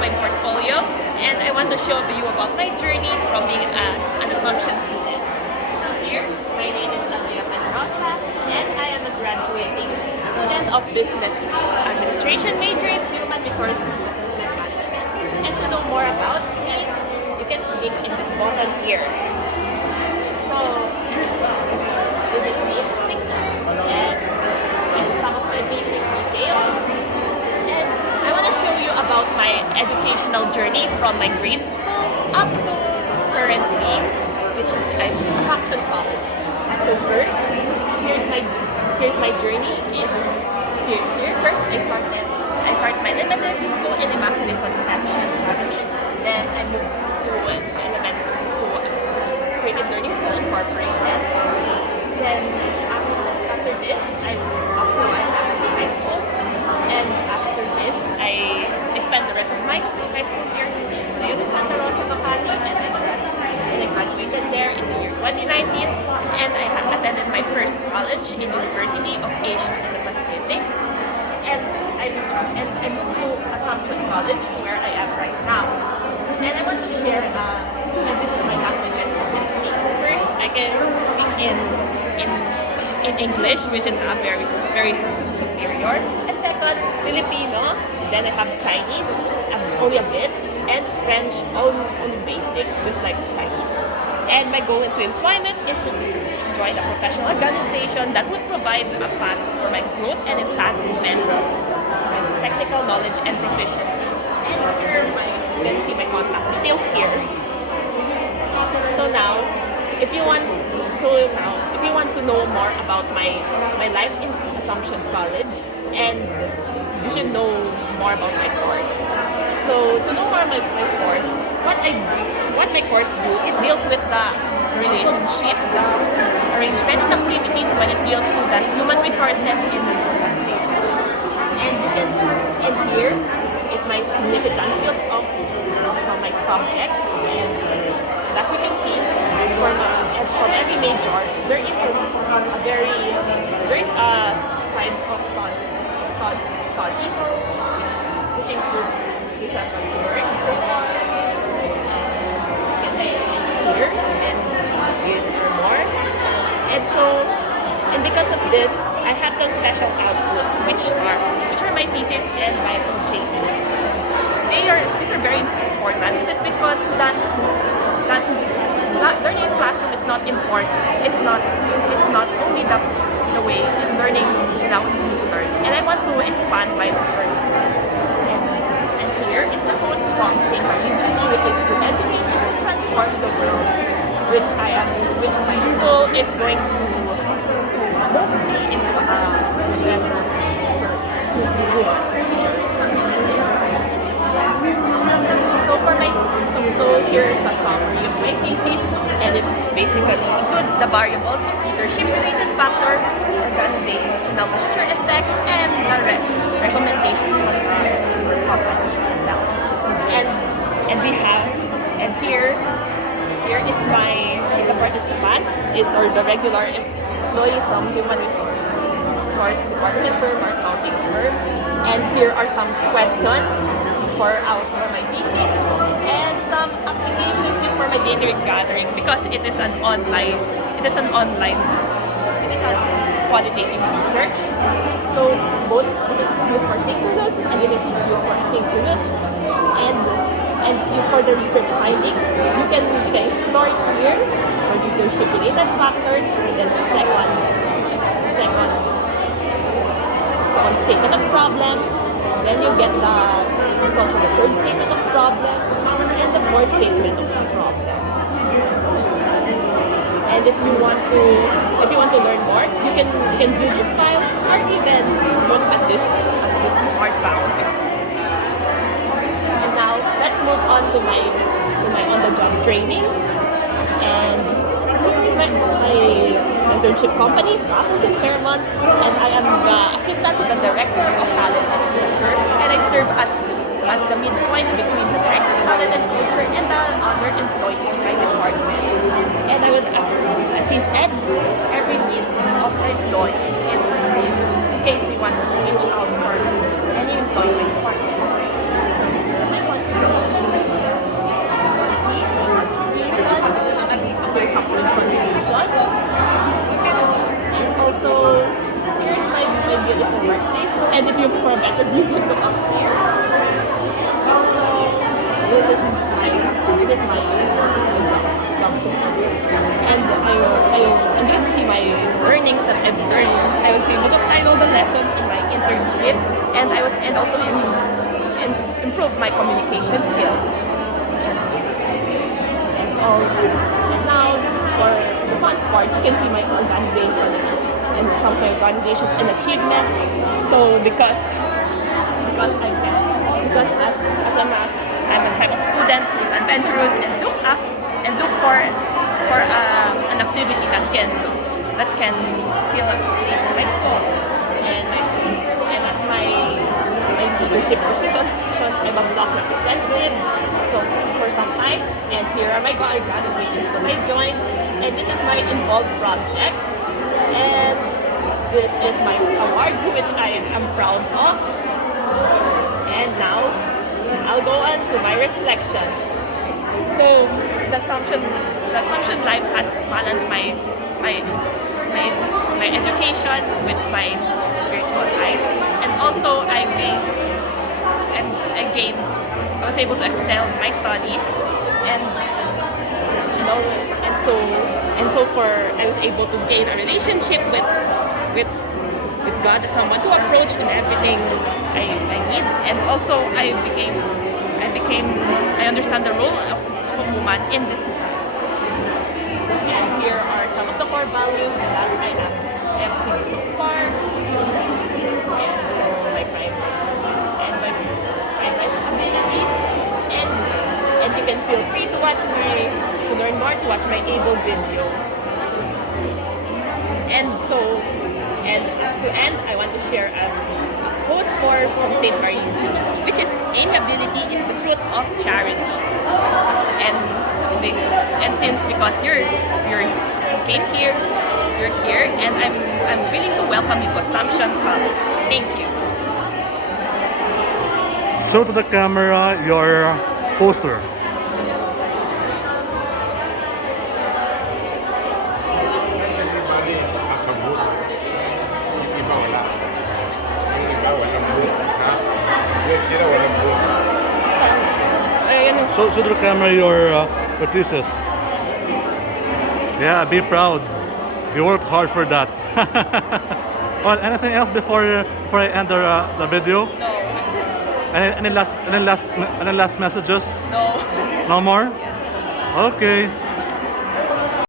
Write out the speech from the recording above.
my portfolio, and I want to show you about my journey from being an assumption student. So here, my name is Leia, and I am a graduating student of business administration major in human resources management. And to know more about me, you can click in this button here. So this is me, and some of my basic details. And I want to show you about my educational journey from my grade school up to currently, which is Assumption College. So first, here's my journey. Here first, I started my elementary school in Immaculate Conception Academy. Then I moved to creative learning school incorporated. Then after this, I moved up to high school. And after this, I spent the rest of my high school years in Leia de Santa Rosa, Makati, and I graduated there in the year 2019. And I attended my first college in University of Asia and the Pacific. And I moved to Assumption College, where I am right now. And I want to share, and this is my languages. First, I can speak in English, which is very, very superior. And second, Filipino. Then I have Chinese, only a bit, and French, only basic, just like Chinese. And my goal into employment is to join a professional organization that would provide a path for my growth and advancement, technical knowledge and proficiency. And here, you can see my contact details here. So now, if you want to know more about my life in Assumption College, and you should know more about my course. So to know more about my course, what my course do, it deals with the relationship, the arrangement and activities when it deals to the human resources in the organization. And here is my significant field of my subjects. And as you can see, from every major, there is a side of studies, which includes which are learn so far, and here and is more. And because of this, I have some special outputs, which are my thesis and my OJT. These are very important. It is because that learning in classroom is not important. It's not only the way in learning now we need to learn. And I want to expand my learning. And here is the quote from St. Eugenie, which is to educate is to transform the world, which my school is going to move me into November 1st. So here's a summary of my thesis, and it basically includes the variables of leadership-related factor, organizational culture effect, and the recommendations for the company itself. And here is the participants or the regular employees from human resource department firm or accounting firm. And here are some questions for my thesis and some applications used for my data gathering, because it is a quantitative research. So both it is used for synchronous and it is used for asynchronous. And for the research findings, you can explore it here for leadership related factors, and then the second statement of problem. Then you get the results for the third statement of problem and the fourth statement of the problem. And if you want to learn more, you can view this file or even look at this hardbound. And now let's move on to my on-the-job training. And my internship company, Raffles in Fairmont, and I am the assistant to the director of talent and culture, and I serve as the midpoint between the director of talent and culture and the other employees in my department. And I would assist every need of the employees in case they want to reach out for any employment. My contribution I was able to apply all the lessons in my internship, and also improve my communication skills. And now for the fun part, you can see my organizations and some of my organizations and achievements. So because I'm a type of student who's adventurous and look for an activity that can fill a place in my school. And as my leadership positions, I'm a block representative. So for some time, and here are my organizations that I joined, and this is my involved projects, and this is my award which I am proud of. And now I'll go on to my reflections. So the assumption life has balanced my education with my spiritual life, and also I was able to excel in my studies, and I was able to gain a relationship with God as someone to approach in everything I need, and also I understand the role of a woman in this society. And here are some of the core values that I have achieved so far. And so my private abilities, and you can feel free to learn more, to watch my able video. And as to end, I want to share a quote from Saint Mary, which is, amiability is the fruit of charity. And since because you came here, you're here, and I'm willing to welcome you to Assumption College. Thank you. Show to the camera your poster. Everybody has a book. Yung iba wala. Yung iba walang book. Yung sila walang book. Show to the camera your thesis. Yeah, be proud. You worked hard for that. Well, anything else before I end the video? No. Any last messages? No. No more? Okay.